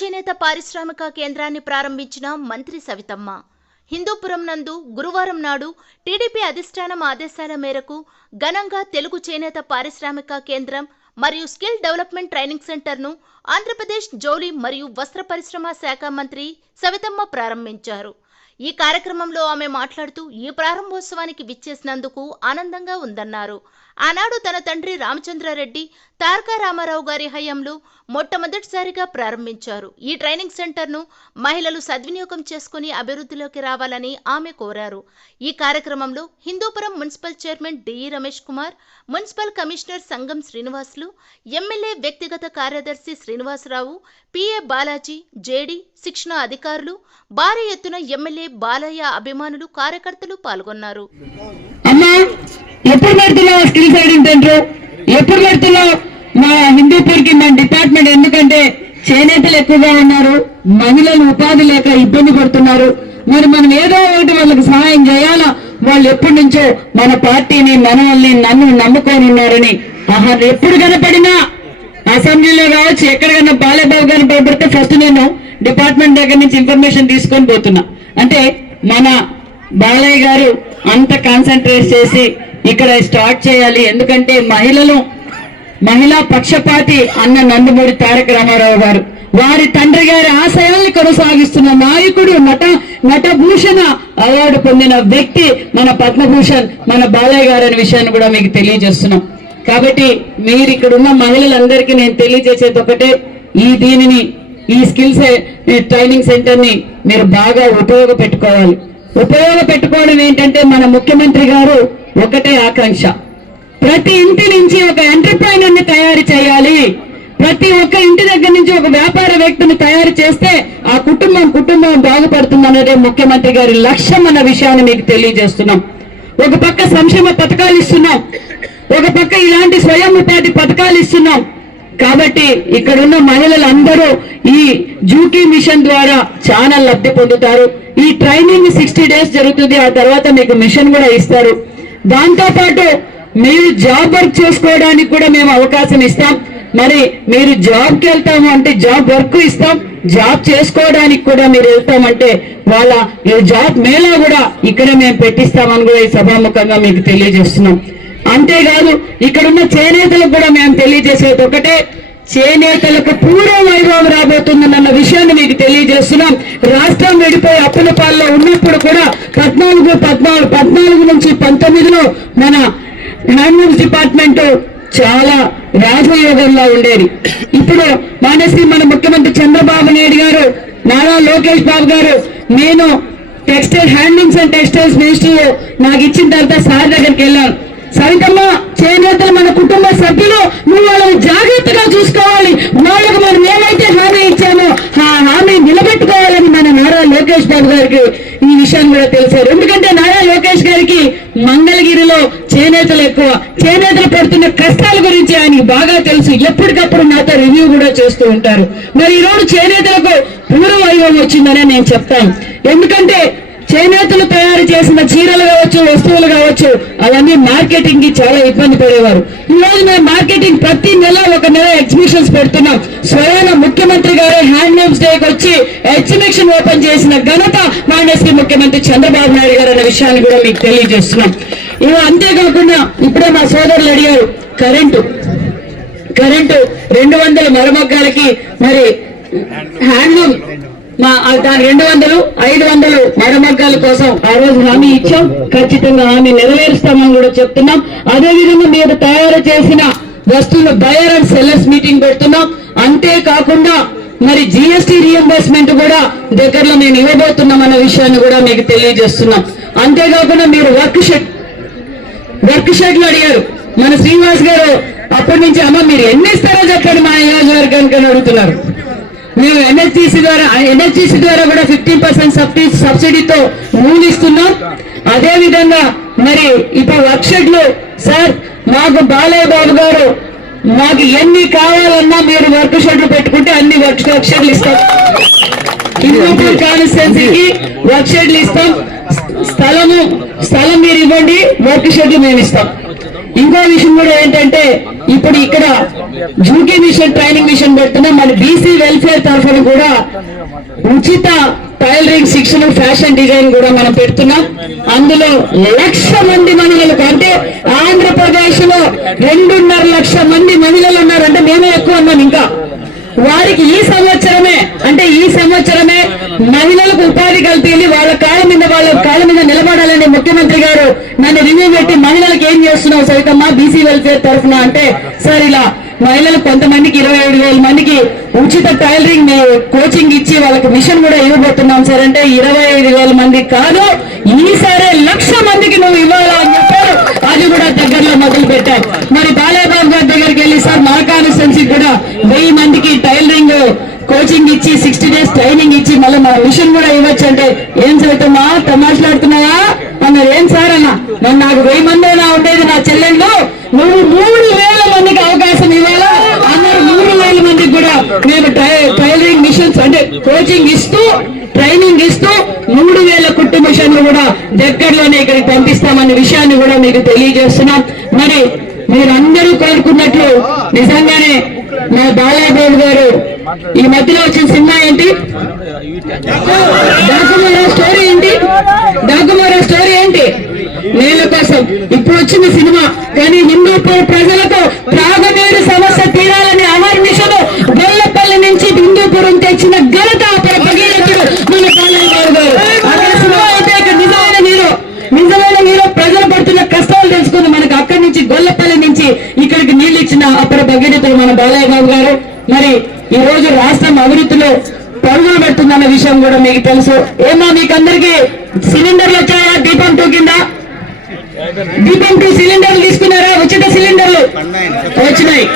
చేనేత పారిశ్రామిక కేంద్రాన్ని ప్రారంభించిన మంత్రి సవితమ్మ. హిందూపురం నందు గురువారం నాడు టీడీపీ అధిష్టానం ఆదేశాల మేరకు ఘనంగా తెలుగు చేనేత పారిశ్రామిక కేంద్రం మరియు స్కిల్ డెవలప్మెంట్ ట్రైనింగ్ సెంటర్ను ఆంధ్రప్రదేశ్ జౌలి మరియు వస్త్ర పరిశ్రమ శాఖ మంత్రి సవితమ్మ ప్రారంభించారు. ఈ కార్యక్రమంలో ఆమె మాట్లాడుతూ ఈ ప్రారంభోత్సవానికి విచ్చేసినందుకు ఆనందంగా ఉందన్నారు. ఆనాడు తన తండ్రి రామచంద్రారెడ్డి తారకా రామారావు గారి హయాంలో మొట్టమొదటిసారిగా ప్రారంభించారు. ఈ ట్రైనింగ్ సెంటర్ను మహిళలు సద్వినియోగం చేసుకుని అభివృద్ధిలోకి రావాలని ఆమె కోరారు. ఈ కార్యక్రమంలో Hindupuram municipal chairman D E Ramesh Kumar municipal commissioner Sangam Srinivasulu M L A వ్యక్తిగత కార్యదర్శి శ్రీనివాసరావు పిఏ బాలాజీ జేడీ శిక్షణ అధికారులు భారీ ఎత్తున ఎమ్మెల్యే బాలయ్య అభిమానులు కార్యకర్తలు పాల్గొన్నారు. అమ్మా ఎప్పుడు పెడుతున్నావు స్కిల్ సైడింగ్ సెంటర్? ఎప్పుడు పెడుతున్నావు? మా హిందూపూర్ మన డిపార్ట్మెంట్ ఎందుకంటే చేనేతలు ఎక్కువగా ఉన్నారు మహిళలు ఉపాధి లేక ఇబ్బంది పడుతున్నారు. మరి మనం ఏదో ఒకటి వాళ్ళకి సహాయం చేయాలా? వాళ్ళు ఎప్పటి నుంచో మన పార్టీని మనల్ని నన్ను నమ్ముకొని ఉన్నారని. ఆహా ఎప్పుడు కనపడినా? అసెంబ్లీలో కావచ్చు ఎక్కడికైనా బాలేబాబు గారిని భయపడితే ఫస్ట్ నేను డిపార్ట్మెంట్ దగ్గర నుంచి ఇన్ఫర్మేషన్ తీసుకొని పోతున్నా. అంటే మన బాలయ్య గారు అంత కాన్సన్ట్రేట్ చేసి ఇక్కడ స్టార్ట్ చేయాలి. ఎందుకంటే మహిళలు మహిళా పక్షపాతి అన్న నందమూరి తారక రామారావు గారు. వారి తండ్రి గారి ఆశయాల్ని కొనసాగిస్తున్న నాయకుడు నట నటభూషణ అవార్డు పొందిన వ్యక్తి మన పద్మభూషణ్ మన బాలయ్య గారు అనే విషయాన్ని కూడా మీకు తెలియజేస్తున్నాం. కాబట్టి మీరు ఇక్కడ ఉన్న మహిళలందరికీ నేను తెలియజేసేది ఒకటే ఈ దీనిని ఈ స్కిల్స్ ట్రైనింగ్ సెంటర్ని మీరు బాగా ఉపయోగపెట్టుకోవాలి. ఉపయోగపెట్టుకోవడం ఏంటంటే మన ముఖ్యమంత్రి గారు ఒకటే ఆకాంక్ష. ప్రతి ఇంటి నుంచి ఒక ఎంటర్ప్రైనర్ని తయారు చేయాలి. ప్రతి ఒక్క ఇంటి దగ్గర నుంచి ఒక వ్యాపార వ్యక్తిని తయారు చేస్తే ఆ కుటుంబం కుటుంబం బాగుపడుతుందన్నదే ముఖ్యమంత్రి గారి లక్ష్యం అన్న విషయాన్ని మీకు తెలియజేస్తున్నాం. ఒక పక్క సంక్షేమ పథకాలు ఇస్తున్నాం. ఒక పక్క ఇలాంటి స్వయం ఉపాధి పథకాలు ఇస్తున్నాం. కాబట్టి ఇక్కడున్న మహిళలందరూ ఈ జూకీ మిషన్ ద్వారా చాలా లబ్ధి పొందుతారు. ఈ ట్రైనింగ్ సిక్స్టీ డేస్ జరుగుతుంది. ఆ తర్వాత మీకు మిషన్ కూడా ఇస్తారు. దాంతో పాటు మీరు జాబ్ వర్క్ చేసుకోవడానికి కూడా మేము అవకాశం ఇస్తాం. మరి మీరు జాబ్కి వెళ్తాము అంటే జాబ్ వర్క్ ఇస్తాం. జాబ్ చేసుకోవడానికి కూడా మీరు వెళ్తామంటే వాళ్ళ జాబ్ మేళా కూడా ఇక్కడ మేము పెట్టిస్తామని కూడా ఈ సభాముఖంగా మీకు తెలియజేస్తున్నాం. అంతేకాదు ఇక్కడున్న చేనేతలకు కూడా మేము తెలియజేసేది ఒకటే చేనేతలకు పూర్వ వైభవం రాబోతుందన్న విషయాన్ని మీకు తెలియజేస్తున్నాం. రాష్ట్రం విడిపోయి అప్పుల పాల్లో ఉన్నప్పుడు కూడా పద్నాలుగు పద్నాలుగు పద్నాలుగు నుంచి పంతొమ్మిదిలో మన హ్యాండ్లూమ్స్ డిపార్ట్మెంట్ చాలా రాజయోగంలో ఉండేది. ఇప్పుడు మానసి మన ముఖ్యమంత్రి చంద్రబాబు నాయుడు గారు నారా లోకేష్ బాబు గారు నేను textile handlooms and textiles ministry నాకు ఇచ్చిన తర్వాత సార్ దగ్గరికి వెళ్ళాను. సరికమ్మ చేనేతలు మన కుటుంబ సభ్యులు నువ్వు వాళ్ళని జాగ్రత్తగా చూసుకోవాలి. వాళ్ళకు మనం ఏమైతే హామీ ఇచ్చామో ఆ హామీ నిలబెట్టుకోవాలని మన నారా లోకేష్ బాబు గారికి ఈ విషయాన్ని కూడా తెలిసారు. ఎందుకంటే నారా లోకేష్ గారికి మంగళగిరిలో చేనేతలు ఎక్కువ. చేనేతలు పడుతున్న కష్టాల గురించి ఆయనకి బాగా తెలుసు. ఎప్పటికప్పుడు నాతో రివ్యూ కూడా చేస్తూ ఉంటారు. మరి ఈరోజు చేనేతలకు పూర్వ వైభవం వచ్చిందనే నేను చెప్తాను. ఎందుకంటే చేనేతలు తయారు చేసిన చీరలు కావచ్చు వస్తువులు కావచ్చు అవన్నీ మార్కెటింగ్కి చాలా ఇబ్బంది పడేవారు. ఈ రోజు మేము మార్కెటింగ్ ప్రతి నెల ఒక నెల ఎగ్జిబిషన్స్ పెడుతున్నాం. స్వయాన ముఖ్యమంత్రి గారే హ్యాండ్లూమ్స్ డేకి వచ్చి ఎగ్జిబిషన్ ఓపెన్ చేసిన ఘనత మానేసి ముఖ్యమంత్రి చంద్రబాబు నాయుడు గారు అనే విషయాన్ని కూడా మీకు తెలియజేస్తున్నాం. ఇవి అంతేకాకుండా ఇప్పుడే మా సోదరులు అడిగారు కరెంటు కరెంటు రెండు వందల మరమగ్గాలకి మరి హ్యాండ్లూమ్ మా దాని రెండు వందలు ఐదు వందలు మరమగ్గాల కోసం ఆ రోజు హామీ ఇచ్చాం. ఖచ్చితంగా హామీ నెరవేరుస్తామని కూడా చెప్తున్నాం. అదే విధంగా మీరు తయారు చేసిన వస్తువులు బయర్ అండ్ సెల్లర్స్ మీటింగ్ పెడుతున్నాం. అంతేకాకుండా మరి జిఎస్టి రియంబర్స్మెంట్ కూడా దగ్గరలో నేను ఇవ్వబోతున్నాం అన్న విషయాన్ని కూడా మీకు తెలియజేస్తున్నాం. అంతేకాకుండా మీరు వర్క్ షెడ్ వర్క్ షెడ్లు అడిగారు. మన శ్రీనివాస్ గారు అప్పటి నుంచి అమ్మ మీరు ఎన్ని ఇస్తారో చెప్పండి మా నియోజకవర్గానికి అని అడుగుతున్నారు. మేము ఎన్హెచ్టీసీ ద్వారా ఎన్హెచ్టీసీ ద్వారా కూడా ఫిఫ్టీన్ పర్సెంట్ సబ్సిడీతో నూనె ఇస్తున్నాం అదే విధంగా మరి ఇప్పుడు వర్క్ షెడ్లు సార్ మాకు బాలయ్య బాబు గారు మాకు ఎన్ని కావాలన్నా మీరు వర్క్ షెడ్లు పెట్టుకుంటే అన్ని వర్క్ వర్క్ షెడ్లు ఇస్తాం. హిందూపూర్ కాన్స్టిట్యున్సీకి వర్క్ షెడ్లు ఇస్తాం. స్థలము స్థలం మీరు ఇవ్వండి వర్క్ షెడ్లు మేము ఇస్తాం. ఇంకో విషయం కూడా ఏంటంటే ఇప్పుడు ఇక్కడ జూకే మిషన్ ట్రైనింగ్ మిషన్ పెడుతున్నాం మన బీసీ వెల్ఫేర్ తరఫున కూడా ఉచిత టైలరింగ్ శిక్షణ ఫ్యాషన్ డిజైన్ కూడా మనం పెడుతున్నాం. అందులో లక్ష మంది మహిళలకు అంటే ఆంధ్రప్రదేశ్లో రెండున్నర లక్ష మంది మహిళలు ఉన్నారంటే మేమే ఎక్కువ ఉన్నాం ఇంకా. వారికి ఈ సంవత్సరమే అంటే ఈ సంవత్సరమే మహిళలకు ఉపాధి కల్పించి వాళ్ళ కాళ్ళ మీద వాళ్ళ కాళ్ళ మీద నిలబడాలని ముఖ్యమంత్రి గారు నన్ను రివ్యూ పెట్టి మహిళలకు ఏం చేస్తున్నావు సవితమ్మ? బీసీ వెల్ఫేర్ తరఫున అంటే సార్ ఇలా మహిళలు కొంతమందికి ఇరవై ఏడు వేల మందికి ఉచిత టైలరింగ్ కోచింగ్ ఇచ్చి వాళ్ళకి మిషన్ కూడా ఇవ్వబోతున్నాం సార్. అంటే ఇరవై ఐదు వేల మంది కాదు ఈసారి లక్ష మందికి నువ్వు ఇవ్వాలా అని చెప్పారు. అది కూడా దగ్గరలో మొదలు పెట్టావు మరి సార్ మా కాన్స్టెన్సీ కూడా వెయ్యి మందికి టైలరింగ్ కోచింగ్ ఇచ్చి సిక్స్టీ డేస్ ట్రైనింగ్ ఇచ్చి మళ్ళీ మా మిషన్ కూడా ఇవ్వచ్చు అంటే ఏం చదువుతున్నా తమాషలాడుతున్నావా అన్నారు ఏం సార్ అన్న? మరి నాకు వెయ్యి మంది అయినా ఉండేది నా చెల్లెళ్ళు. నువ్వు మూడు వేల మందికి అవకాశం ఇవ్వాలా? అన్నారు మూడు వేల మందికి కూడా మేము టై- టైలరింగ్ మిషన్స్ అంటే కోచింగ్ ఇస్తూ ట్రైనింగ్ ఇస్తూ మూడు వేల కుట్టు మిషన్లు కూడా దగ్గరలోనే ఇక్కడికి పంపిస్తామనే విషయాన్ని కూడా మీకు తెలియజేస్తున్నాం. మరి మీరందరూ కోరుకున్నట్లు నిజంగానే మా బాలయ్యబాబు గారు ఈ మధ్యలో వచ్చిన సినిమా ఏంటి? డాకుమారా స్టోరీ ఏంటి? డాకుమారా స్టోరీ ఏంటి? నేల కోసం. ఇప్పుడు వచ్చిన సినిమా. కానీ హిందూపూర్ ప్రజలకు త్రాగునీరు సమస్య తీరాలని అహర్నిశలు గొల్లపల్లి నుంచి హిందూపురం తెచ్చిన ఘనత అపర భగీరథుడు మన బాలయ్యబాబు గారు అక్కడ సినిమా అయితే ఇక్కడ నిజమైన నీరు నిజమైన నీరు ప్రజలు పడుతున్న కష్టాలు తెలుసుకుని మనకు అక్కడి నుంచి నుంచి ఇక్కడికి నీళ్ళు ఇచ్చిన అపర భగీరథుడు మన బాలయ్య బాబు గారు. మరి ఈ రోజు రాష్ట్రం అభివృద్ధిలో పరుగులు పెడుతుందన్న విషయం కూడా మీకు తెలుసు. ఏమో మీకు అందరికి సిలిండర్లు వచ్చాయా? దీపం టూ కింద దీపం టూ సిలిండర్లు తీసుకున్నారా? ఉచిత సిలిండర్లు? వచ్చినాయి.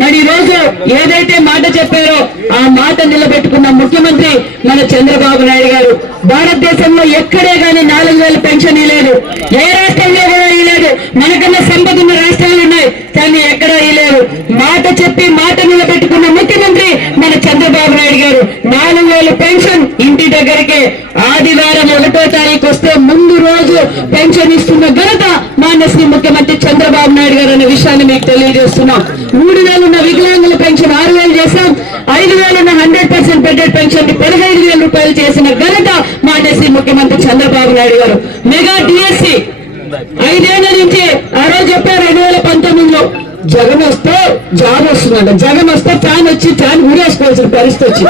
మరి ఈ రోజు ఏదైతే మాట చెప్పారో ఆ మాట నిలబెట్టుకున్న ముఖ్యమంత్రి మన చంద్రబాబు నాయుడు గారు. భారతదేశంలో ఎక్కడే గాని నాలుగు వేల పెన్షన్ ఇలేదు ఏ రాష్ట్రంలో కూడా ఇలేదు మనకన్నా సంపద ఉన్న రాష్ట్రాలు ఉన్నాయి. కానీ ఎక్కడా ఇలేదు మాట చెప్పి మాట నిలబెట్టుకున్న ముఖ్యమంత్రి మన చంద్రబాబు నాయుడు గారు. నాలుగు వేల పెన్షన్ ఇంటి దగ్గరికే. ఆదివారం ఒకటో తారీఖు వస్తే ముందు రోజు పెన్షన్ ఇస్తున్న ఘనత మాన్యశ్రీ ముఖ్యమంత్రి చంద్రబాబు నాయుడు గారు అనే విషయాన్ని మీకు తెలియజేస్తున్నాం. మూడు వేలు ఉన్న వికలాంగుల పెన్షన్ ఆరు వేలు చేశాం. ఐదు వేలు ఉన్న హండ్రెడ్ పర్సెంట్ బెడెడ్ పెన్షన్ని పదహైదు వేల రూపాయలు చేసిన ఘనత మాన్యశ్రీ ముఖ్యమంత్రి చంద్రబాబు నాయుడు గారు. Mega D S C. ఐదేళ్ళ నుంచి ఆ రోజు చెప్పారు రెండు వేల పంతొమ్మిదిలో. జగన్ వస్తే జాబ్ వస్తుందంట. జగన్ వస్తే ఫ్యాన్ వచ్చి ఫ్యాన్ ఊరేసుకోవాల్సిన పరిస్థితి వచ్చి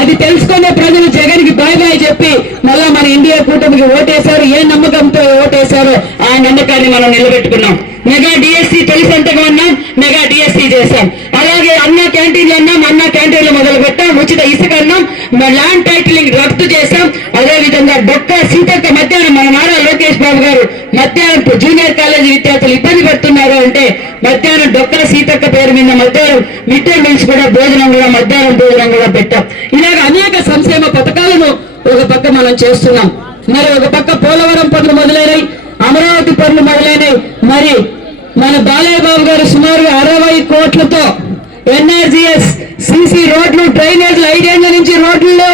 అది తెలుసుకునే ప్రజలు జగన్కి బాయ్ బాయ్ చెప్పి మళ్ళా మన ఇండియా కూటమికి ఓటేశారు ఏ నమ్మకంతో ఓటేశారో ఆ నమ్మకాన్ని మనం నిలబెట్టుకున్నాం. మెగా డిఎస్సి తెలిసి అన్నాం మెగా డిఎస్సి చేశాం. అలాగే అన్న క్యాంటీన్లు అన్నాం అన్న క్యాంటీన్లు మొదలు పెట్టాం. ఉచిత ఇసుక అన్నాం. ల్యాండ్ టైటిలింగ్ రద్దు చేశాం. అదే విధంగా డొక్క సీతక్క మధ్యాహ్నం మన నారా లోకేష్ బాబు గారు మధ్యాహ్నం జూనియర్ కాలేజీ విద్యార్థులు ఇబ్బంది పడుతున్నారు అంటే మధ్యాహ్నం డొక్కల సీతక్క పేరు మీద మధ్యాహ్నం మిడ్ డే మీల్స్ కూడా భోజనం కూడా మధ్యాహ్నం భోజనం కూడా పెట్టాం. ఇలాగ అనేక సంక్షేమ పథకాలను ఒక పక్క మనం చేస్తున్నాం. మరి ఒక పక్క పోలవరం పనులు మొదలైనవి అమరావతి పనులు మొదలైనవి మరి మన బాలయ్య బాబు గారు సుమారుగా అరవై కోట్లతో ఎన్ఆర్జీఎస్ సిసి రోడ్లు డ్రైనేజ్లు ఐదేళ్ళ నుంచి రోడ్లు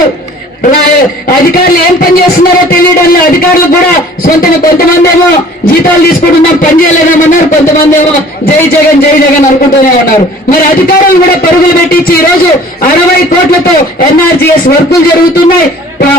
అధికారులు ఏం పని చేస్తున్నారో తెలియడం అధికారులు కూడా సొంతంగా కొంతమంది ఏమో జీతాలు తీసుకుంటున్నాం పని చేయలేదామన్నారు కొంతమంది ఏమో జై జగన్ జై జగన్ అనుకుంటూనే ఉన్నారు. మరి అధికారులు కూడా పరుగులు పెట్టించి ఈ రోజు అరవై కోట్లతో ఎన్ఆర్జీఎస్ వర్కులు జరుగుతున్నాయి.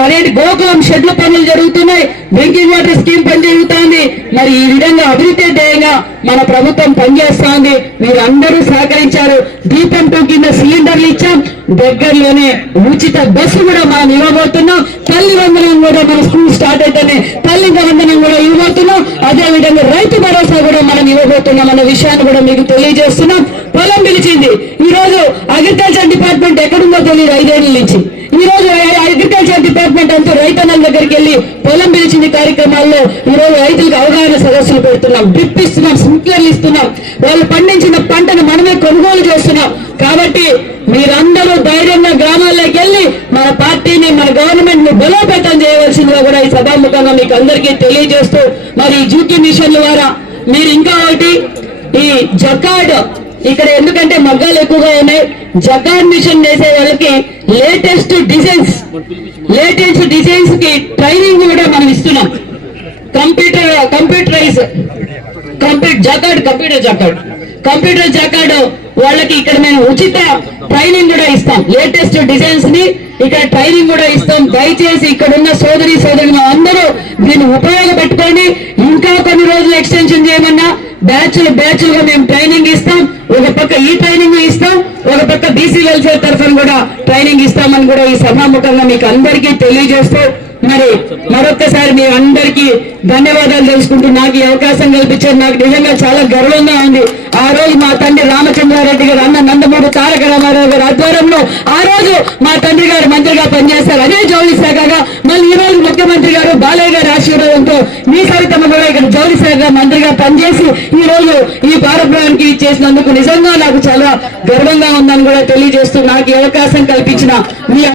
అదేంటి గోకులం షెడ్ల పనులు జరుగుతున్నాయి. డ్రింకింగ్ వాటర్ స్కీమ్ పని జరుగుతోంది మరి ఈ విధంగా అభివృద్ధి ధ్యేయంగా మన ప్రభుత్వం పనిచేస్తోంది. మీరు అందరూ సహకరించారు. దీపం టూ కింద సిలిండర్లు ఇచ్చాం. దగ్గరలోనే ఉచిత బస్సు కూడా మనం ఇవ్వబోతున్నాం. తల్లి వందనం కూడా మన స్కూల్ స్టార్ట్ అయితేనే తల్లి వందనం కూడా ఇవ్వబోతున్నాం. అదే విధంగా రైతు భరోసా కూడా మనం ఇవ్వబోతున్నాం అన్న విషయాన్ని కూడా మీకు తెలియజేస్తున్నాం. పొలం పిలిచింది. ఈ రోజు అగ్రికల్చర్ డిపార్ట్మెంట్ ఎక్కడుందో తెలియదు ఐదేళ్ళ నుంచి. ఈ రోజు అగ్రికల్చర్ డిపార్ట్మెంట్ అంతా రైతన్నల దగ్గరికి వెళ్ళి పొలం పిలిచింది కార్యక్రమాల్లో ఈ రోజు రైతులకు అవగాహన సదస్సులు పెడుతున్నాం. డ్రిప్ ఇస్తున్నాం స్ప్రింక్లర్లు ఇస్తున్నాం. వాళ్ళు పండించిన పంటను మనమే కొనుగోలు చేస్తున్నాం. కాబట్టి మీరందరూ ధైర్యంగా గ్రామాల్లోకి వెళ్ళి మన పార్టీని మన గవర్నమెంట్ని బలోపేతం చేయవలసిందిగా కూడా ఈ సభాముఖంగా మీకు అందరికీ తెలియజేస్తూ మరి ఈ జూకి మిషన్ ద్వారా మీరు ఇంకా ఒకటి ఈ జకాడ్ ఇక్కడ ఎందుకంటే మగ్గాలు ఎక్కువగా ఉన్నాయి జకాడ్ మిషన్ చేసే వాళ్ళకి లేటెస్ట్ డిజైన్స్ లేటెస్ట్ డిజైన్స్కి ట్రైనింగ్ కూడా మనం ఇస్తున్నాం. Computer computerise computer jacquard computer jacquard. Computer jacquard వాళ్ళకి ఇక్కడ మేము ఉచిత ట్రైనింగ్ కూడా ఇస్తాం. లేటెస్ట్ డిజైన్స్ని ఇక్కడ ట్రైనింగ్ కూడా ఇస్తాం. దయచేసి ఇక్కడ ఉన్న సోదరి సోదరులు అందరూ దీన్ని ఉపయోగపెట్టుకోండి ఇంకా కొన్ని రోజులు ఎక్స్టెన్షన్ చేయమన్నా బ్యాచ్లు బ్యాచ్లుగా మేము ట్రైనింగ్ ఇస్తాం. ఒక పక్క ఈ ట్రైనింగ్ ఇస్తాం. ఒక పక్క బీసీ వెల్ఫేర్ తరఫున కూడా ట్రైనింగ్ ఇస్తామని కూడా ఈ సభాముఖంగా మీకు అందరికీ తెలియజేస్తూ మరి మరొక్కసారి మీ అందరికీ ధన్యవాదాలు తెలుసుకుంటూ నాకు ఈ అవకాశం కల్పించారు. నాకు నిజంగా చాలా గర్వంగా ఉంది ఆ రోజు మా తండ్రి రామచంద్రారెడ్డి గారు అన్న నందమూరి తారక రామారావు గారి ఆధ్వర్యంలో ఆ రోజు మా తండ్రి గారు మంత్రిగా పనిచేశారు. అదే జౌలి శాఖగా మళ్ళీ ఈ రోజు ముఖ్యమంత్రి గారు బాలయ్య గారి ఆశీర్వాదంతో మీ సరితమ్మ కూడా ఇక్కడ జౌళి శాఖ మంత్రిగా పనిచేసి ఈ రోజు ఈ భారతదేశానికి చేసినందుకు నిజంగా నాకు చాలా గర్వంగా ఉందని కూడా తెలియజేస్తూ నాకు అవకాశం కల్పించిన మీ